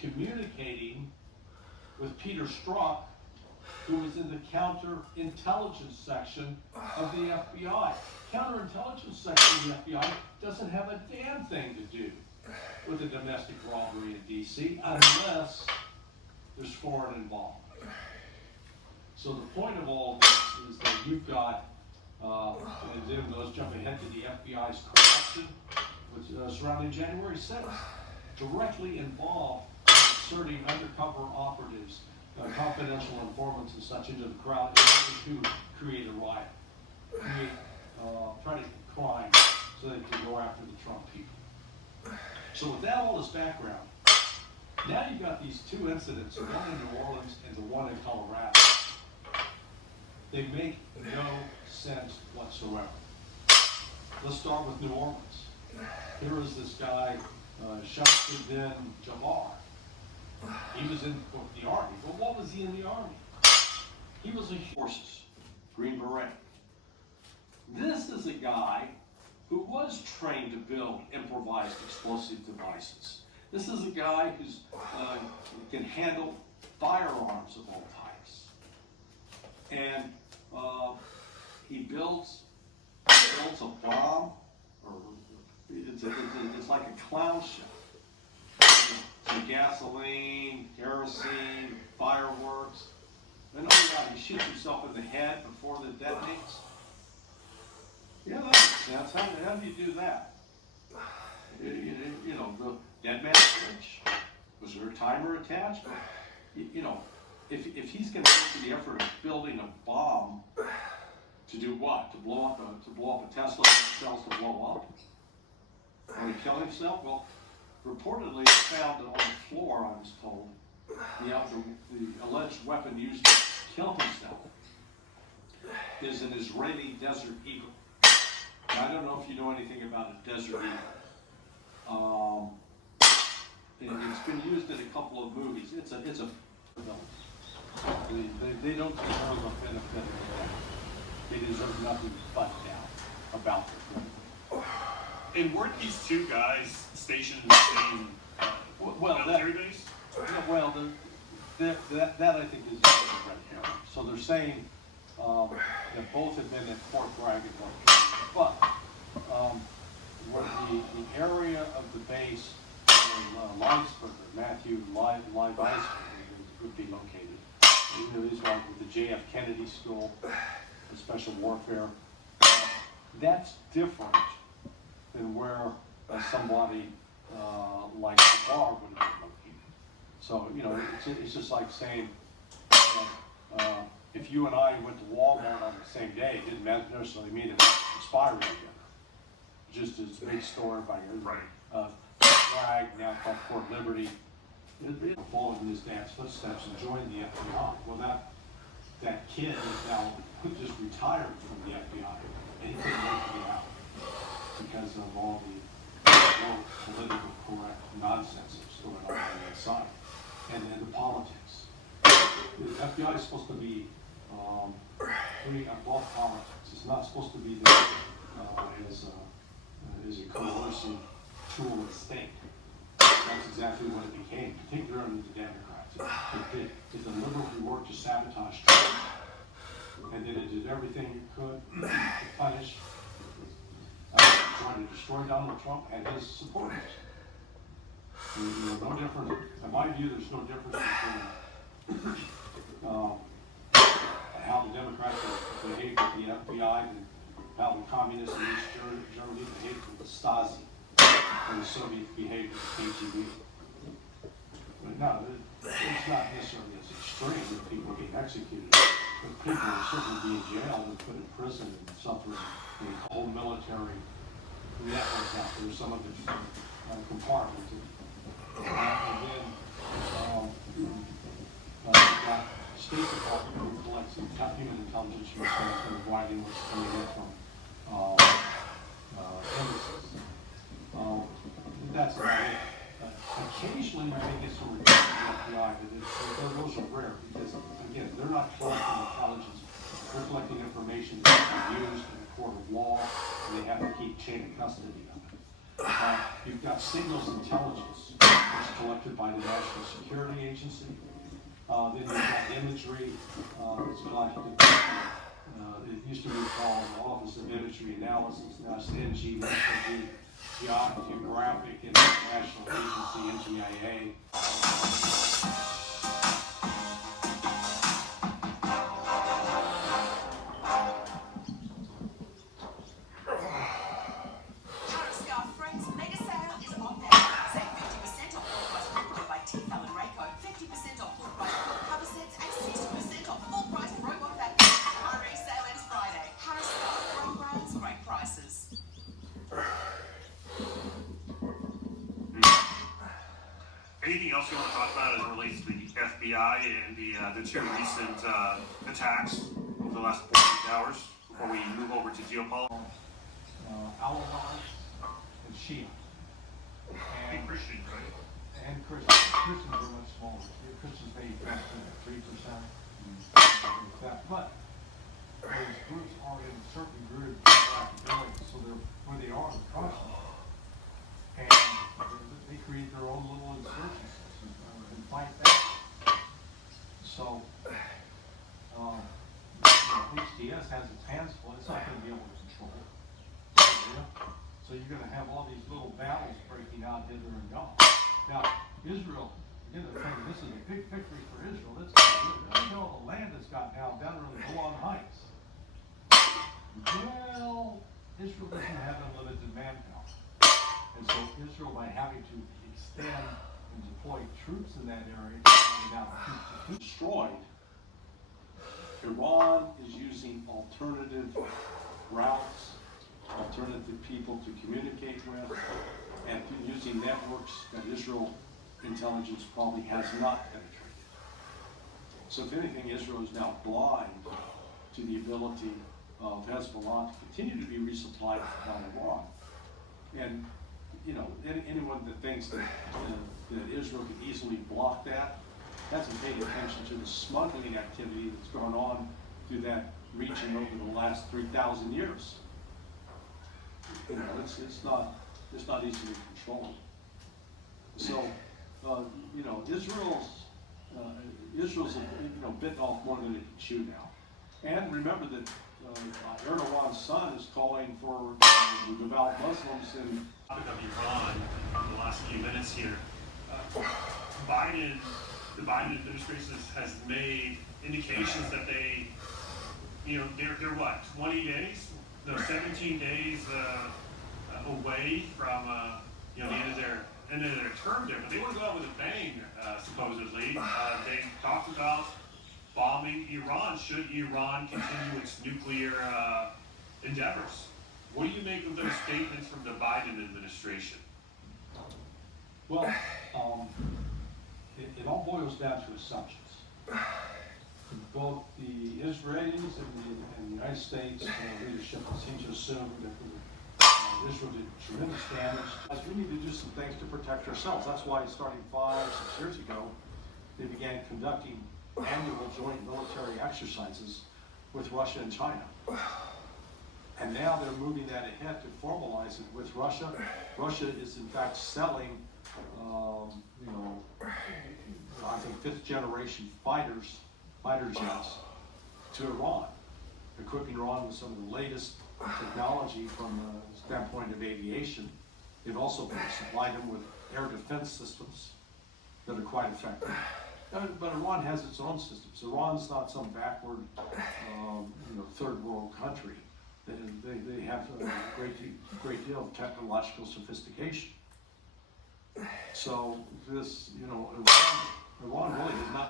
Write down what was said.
communicating with Peter Strzok, who was in the counterintelligence section of the FBI. Counterintelligence section of the FBI doesn't have a damn thing to do with a domestic robbery in D.C. unless there's foreign involvement. So the point of all this is that you've got, and then let's jump ahead to the FBI's corruption surrounding January 6th, directly involved in inserting undercover operatives, confidential informants and such into the crowd in order to create a riot, try to crime so they can go after the Trump people. So with that all as background, now you've got these two incidents, one in New Orleans and the one in Colorado. They make no sense whatsoever. Let's start with New Orleans. Here is this guy, Shamsuddin Jabbar. He was in the Army. Well, what was he in the Army? He was a forces, Green Beret. This is a guy who was trained to build improvised explosive devices. This is a guy who can handle firearms of all types. And he builds a bomb, or it's like a clown show. Some gasoline, kerosene, fireworks. And oh yeah, he shoots himself in the head before the detonates. Yeah, that makes sense. How do you do that? You know, the dead man's switch. Was there a timer attached? You know, if he's going to go to the effort of building a bomb to do what? To blow up a Tesla cells to blow up? Or to kill himself? Well, reportedly found on the floor, I was told, the alleged weapon used to kill himself is an Israeli Desert Eagle. Now, I don't know if you know anything about a Desert Eagle. It's been used in a couple of movies. It's a they don't deserve a benefit of the doubt. They deserve nothing but doubt about them. And weren't these two guys stationed in the same military base? Well, that I think is right here. So they're saying that both have been at Fort Bragg and but where the area of the base in Leisburg, Matthew Leisburg would be located. You know, these are with the J.F. Kennedy School of Special Warfare. That's different than where somebody like the bar would be located. So, you know, it's just like saying if you and I went to Walmart on the same day, it didn't necessarily mean that we conspired together. Just as a big store by flag, now called Fort Liberty, followed in his dad's footsteps and joined the FBI. Well, that kid is now just retired from the FBI, and he couldn't wait to get out because of all the political correct nonsense that's going on the inside, and then the politics. The FBI is supposed to be free above politics. It's not supposed to be there as a coercive tool of the state. That's exactly what it became, particularly the Democrats. It deliberately worked to sabotage Trump, and then it did everything it could to punish, trying to destroy Donald Trump and his supporters. No difference. In my view, there's no difference between how the Democrats behaved with the FBI and how the communists in East Germany behaved with the Stasi and the Soviets behaved with the KGB. But no, it's not necessarily as extreme that people get executed, but people will certainly be in jail and put in prison and suffer a whole military network out there, some of it compartmented. And then you've got State Department who collects human intelligence from providing what's coming in from embassies. That's about it. Occasionally you may get some reports from the FBI, but those are rare because, again, they're not collecting intelligence. They're collecting information that can be used in a court of law, and they have to keep chain of custody of it. You've got signals intelligence, which is collected by the National Security Agency. Then you've got imagery, it's collected. It used to be called Office of Imagery Analysis, now it's NG, Geographic and International Agency, NGIA. Anything else you want to talk about as it relates to the FBI and the two recent attacks over the last 48 hours before we move over to geopolitics? Al-Anon and Shia. And Christians, right? And Christians. Christians are much smaller. Christians may less than 3%. But those groups are in certain groups, so they're where they are in the country. And they create their own little insurgency system and fight that. So, HTS has its hands full. It's not going to be able to control it. So you're going to have all these little battles breaking out hither and yon. Now, Israel, again, the thing, this is a big victory for Israel. That's good. Look at all the land that's got now down in the Golan Heights. Well, Israel doesn't have unlimited manpower. And so Israel, by having to extend and deploy troops in that area, now destroyed, Iran is using alternative routes, alternative people to communicate with, and using networks that Israel intelligence probably has not penetrated. So if anything, Israel is now blind to the ability of Hezbollah to continue to be resupplied by Iran. And anyone that thinks that Israel could easily block that hasn't paid attention to the smuggling activity that's gone on through that region over the last 3,000 years. It's not easily controlled. So, Israel's bitten off more than it can chew now. And remember that Erdogan's son is calling for the devout Muslims in Topic of Iran in the last few minutes here. The Biden administration has made indications that they're what, 20 days? No, 17 days away from the end of their term there, but they want to go out with a bang, supposedly. They talked about bombing Iran should Iran continue its nuclear endeavors. What do you make of those statements from the Biden administration? Well, it all boils down to assumptions. Both the Israelis and the United States leadership seem to assume that Israel did tremendous damage. We need to do some things to protect ourselves. That's why, starting 5-6 years ago, they began conducting annual joint military exercises with Russia and China. And now they're moving that ahead to formalize it with Russia. Russia is in fact selling, I think 5th generation fighter jets to Iran, equipping Iran with some of the latest technology from the standpoint of aviation. They've also supplied them with air defense systems that are quite effective. But Iran has its own systems. Iran's not some backward, third world country. They have a great deal of technological sophistication. So this, Iran really does not